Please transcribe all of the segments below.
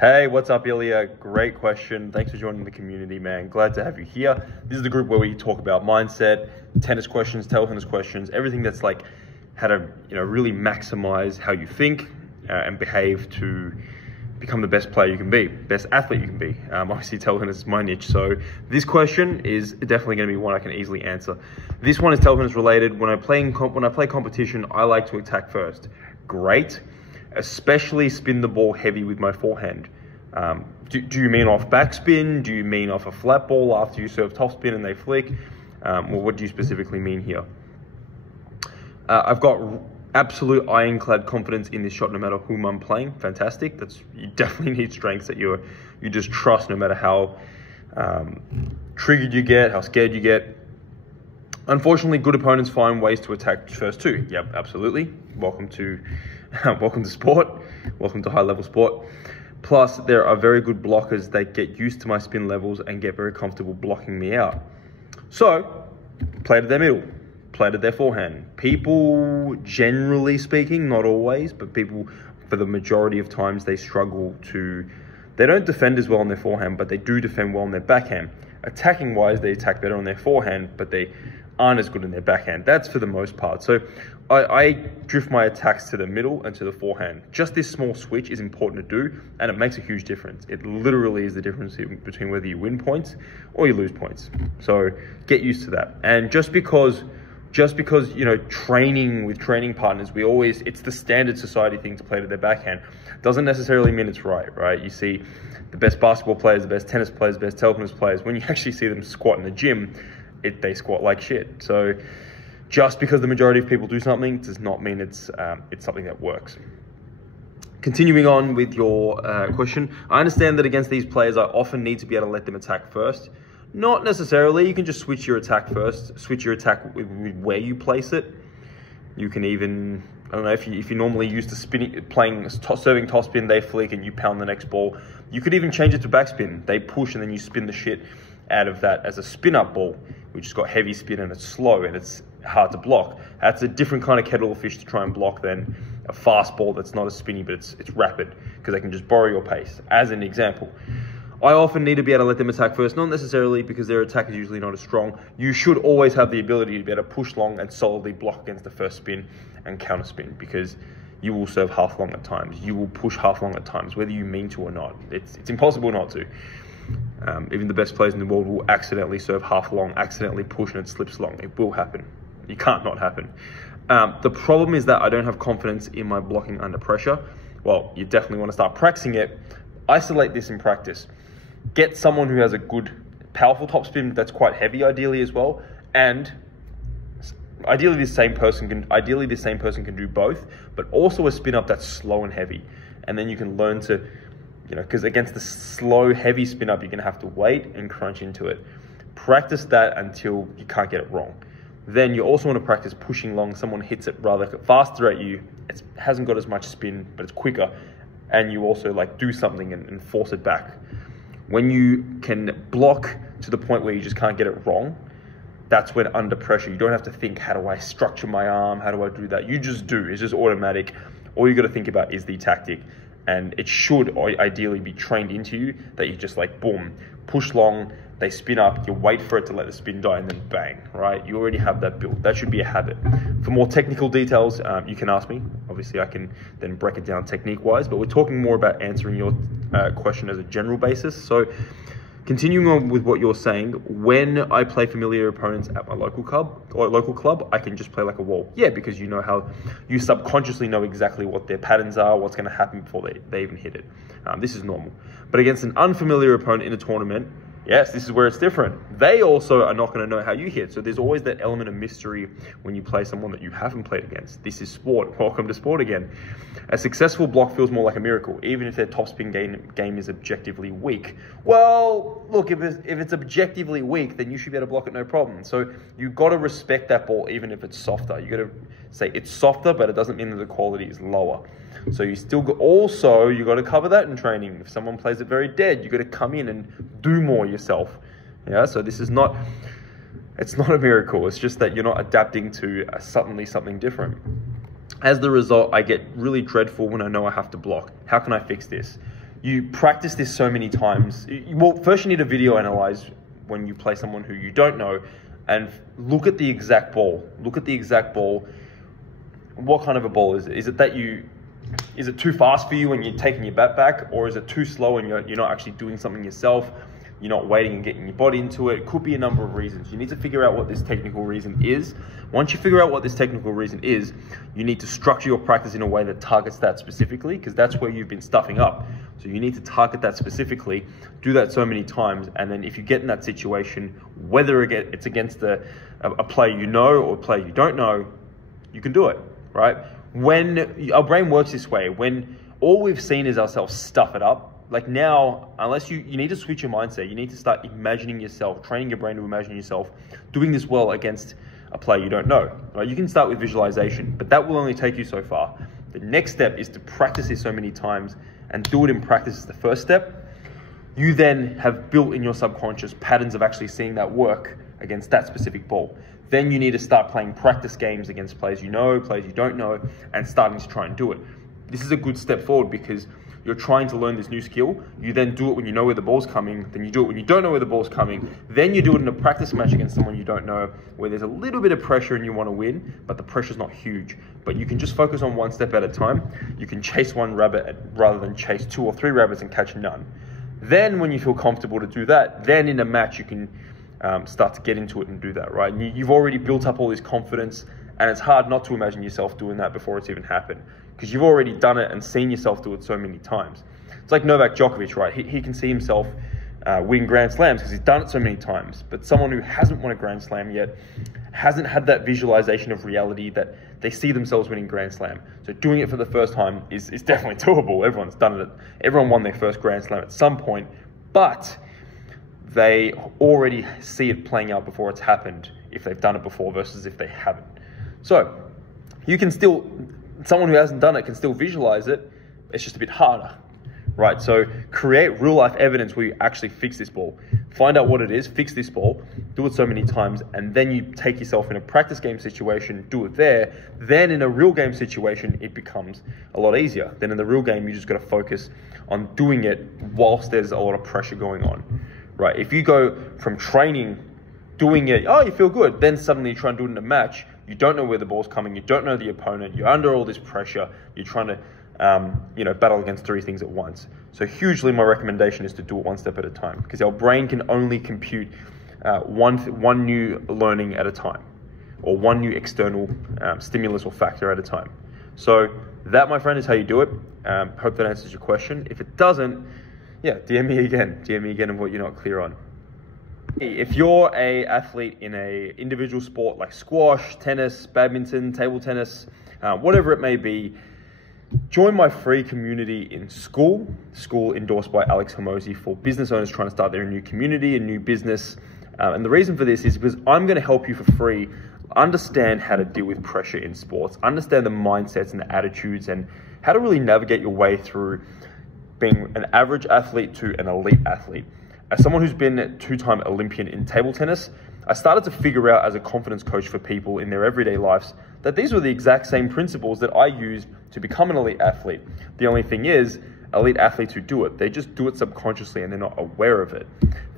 Hey, what's up, Ilya? Great question. Thanks for joining the community, man. Glad to have you here. This is the group where we talk about mindset, tennis questions, tennis questions, everything that's like how to, really maximize how you think and behave to become the best player you can be, best athlete you can be. Obviously, tennis is my niche, so this question is definitely going to be one I can easily answer. This one is tennis related. When I play competition, I like to attack first. Great. Especially spin the ball heavy with my forehand. Do you mean off backspin? Do you mean off a flat ball after you serve topspin and they flick? Well, what do you specifically mean here? I've got absolute ironclad confidence in this shot no matter whom I'm playing. Fantastic. You definitely need strengths that you just trust no matter how triggered you get, how scared you get. Unfortunately, good opponents find ways to attack first too. Yep, absolutely. Welcome to sport. Welcome to high-level sport. Plus, there are very good blockers that get used to my spin levels and get very comfortable blocking me out. So, play to their middle, play to their forehand. People, generally speaking, not always, but people, for the majority of times, they don't defend as well on their forehand, but they do defend well on their backhand. Attacking-wise, they attack better on their forehand, but they aren't as good in their backhand. That's for the most part. So I drift my attacks to the middle and to the forehand. Just this small switch is important to do, and it makes a huge difference. It literally is the difference between whether you win points or you lose points. So get used to that. And just because training with training partners, it's the standard society thing to play to their backhand, doesn't necessarily mean it's right? You see the best basketball players, the best tennis players, the best tennis players, when you actually see them squat in the gym, they squat like shit. So just because the majority of people do something does not mean it's something that works. Continuing on with your question, I understand that against these players, I often need to be able to let them attack first. Not necessarily. You can just switch your attack first. Switch your attack with where you place it. You can even, I don't know, if you're normally used to serving topspin, they flick and you pound the next ball. You could even change it to backspin. They push and then you spin the shit out of that as a spin-up ball, which has got heavy spin and it's slow and it's hard to block. That's a different kind of kettle of fish to try and block than a fast ball that's not as spinny, but it's rapid, because they can just borrow your pace. As an example, I often need to be able to let them attack first, not necessarily because their attack is usually not as strong. You should always have the ability to be able to push long and solidly block against the first spin and counter spin, because you will serve half long at times. You will push half long at times, whether you mean to or not. It's impossible not to. Even the best players in the world will accidentally serve half long, accidentally push and it slips long. It will happen. You can't not happen. The problem is that I don't have confidence in my blocking under pressure. Well, you definitely want to start practicing it. Isolate this in practice. Get someone who has a good, powerful topspin that's quite heavy, ideally as well. And ideally, this same person can do both, but also a spin up that's slow and heavy. And then you can learn to, because against the slow, heavy spin up, you're going to have to wait and crunch into it. Practice that until you can't get it wrong. Then you also want to practice pushing long. Someone hits it rather faster at you. It hasn't got as much spin, but it's quicker. And you also do something and force it back. When you can block to the point where you just can't get it wrong, that's when under pressure, you don't have to think, how do I structure my arm? How do I do that? You just do. It's just automatic. All you got to think about is the tactic. And it should ideally be trained into you that you just boom, push long, they spin up, you wait for it to let the spin die, and then bang, right? You already have that built. That should be a habit. For more technical details, you can ask me. Obviously, I can then break it down technique-wise, but we're talking more about answering your question as a general basis. So continuing on with what you're saying, when I play familiar opponents at my local club, I can just play like a wall. Yeah, because you subconsciously know exactly what their patterns are, what's going to happen before they even hit it. This is normal. But against an unfamiliar opponent in a tournament, yes, this is where it's different. They also are not going to know how you hit. So there's always that element of mystery when you play someone that you haven't played against. This is sport. Welcome to sport again. A successful block feels more like a miracle, even if their topspin game is objectively weak. Well, look, if it's objectively weak, then you should be able to block it no problem. So you've got to respect that ball, even if it's softer. You got to say it's softer, but it doesn't mean that the quality is lower. So you got to cover that in training. If someone plays it very dead, you got to come in and do more yourself. Yeah. So it's not a miracle. It's just that you're not adapting to suddenly something different. As the result, I get really dreadful when I know I have to block. How can I fix this? You practice this so many times. Well, first you need to video analyze when you play someone who you don't know, and look at the exact ball. Look at the exact ball. What kind of a ball is it? Is it too fast for you when you're taking your bat back, or is it too slow and you're not actually doing something yourself? You're not waiting and getting your body into it. It could be a number of reasons. You need to figure out what this technical reason is. Once you figure out what this technical reason is, you need to structure your practice in a way that targets that specifically, because that's where you've been stuffing up. So you need to target that specifically, do that so many times, and then if you get in that situation, whether it's against a player you know or a player you don't know, you can do it, right? When our brain works this way, when all we've seen is ourselves stuff it up, like now, unless you need to switch your mindset, you need to start imagining yourself, training your brain to imagine yourself doing this well against a player you don't know, right? You can start with visualization, but that will only take you so far. The next step is to practice this so many times and do it in practice is the first step. You then have built in your subconscious patterns of actually seeing that work against that specific ball. Then you need to start playing practice games against players you know, players you don't know, and starting to try and do it. This is a good step forward because you're trying to learn this new skill. You then do it when you know where the ball's coming, then you do it when you don't know where the ball's coming, then you do it in a practice match against someone you don't know, where there's a little bit of pressure and you want to win, but the pressure's not huge. But you can just focus on one step at a time. You can chase one rabbit rather than chase 2 or 3 rabbits and catch none. Then when you feel comfortable to do that, then in a match you can start to get into it and do that, right? And you've already built up all this confidence, and it's hard not to imagine yourself doing that before it's even happened, because you've already done it and seen yourself do it so many times. It's like Novak Djokovic, right? He can see himself win Grand Slams because he's done it so many times. But someone who hasn't won a Grand Slam yet hasn't had that visualization of reality that they see themselves winning Grand Slam. So doing it for the first time is definitely doable. Everyone's done it. Everyone won their first Grand Slam at some point, but they already see it playing out before it's happened if they've done it before versus if they haven't. So you can still, someone who hasn't done it can still visualize it. It's just a bit harder, right? So create real life evidence where you actually fix this ball. Find out what it is, fix this ball, do it so many times, and then you take yourself in a practice game situation, do it there. Then in a real game situation, it becomes a lot easier. Then in the real game, you just got to focus on doing it whilst there's a lot of pressure going on, right? If you go from training, doing it, oh, you feel good, then suddenly you try and do it in a match, you don't know where the ball's coming, you don't know the opponent, you're under all this pressure, you're trying to battle against 3 things at once. So hugely, my recommendation is to do it one step at a time, because our brain can only compute one new learning at a time, or one new external stimulus or factor at a time. So that, my friend, is how you do it. Hope that answers your question. If it doesn't, yeah, DM me again of what you're not clear on. If you're an athlete in a individual sport like squash, tennis, badminton, table tennis, whatever it may be, join my free community in Skool. Skool, endorsed by Alex Hormozi, for business owners trying to start their new community, a new business. And the reason for this is because I'm going to help you for free understand how to deal with pressure in sports, understand the mindsets and the attitudes, and how to really navigate your way through being an average athlete to an elite athlete. As someone who's been a 2-time Olympian in table tennis, I started to figure out as a confidence coach for people in their everyday lives that these were the exact same principles that I used to become an elite athlete. The only thing is, elite athletes who do it, they just do it subconsciously and they're not aware of it.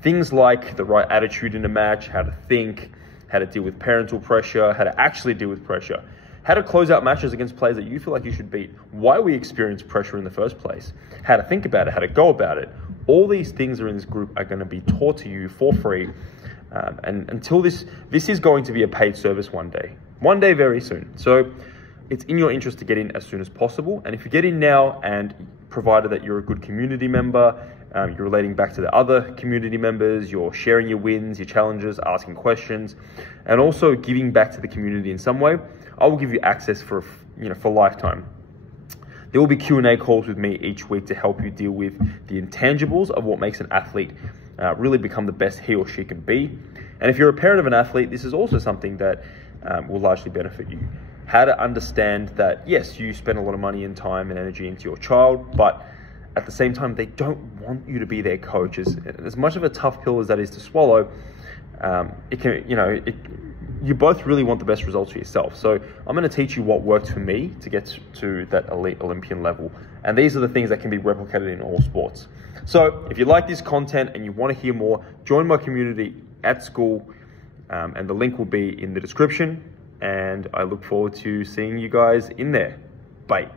Things like the right attitude in a match, how to think, how to deal with parental pressure, how to actually deal with pressure, how to close out matches against players that you feel like you should beat, why we experience pressure in the first place, how to think about it, how to go about it. All these things are in this group are going to be taught to you for free. And until this is going to be a paid service one day very soon. So it's in your interest to get in as soon as possible. And if you get in now, and provided that you're a good community member, you're relating back to the other community members, you're sharing your wins, your challenges, asking questions, and also giving back to the community in some way, I will give you access for lifetime. There will be Q&A calls with me each week to help you deal with the intangibles of what makes an athlete really become the best he or she can be. And if you're a parent of an athlete, this is also something that will largely benefit you. How to understand that, yes, you spend a lot of money and time and energy into your child, but at the same time, they don't want you to be their coach. As much of a tough pill as that is to swallow, you both really want the best results for yourself. So I'm going to teach you what worked for me to get to that elite Olympian level. And these are the things that can be replicated in all sports. So if you like this content and you want to hear more, join my community at Skool, and the link will be in the description. And I look forward to seeing you guys in there. Bye.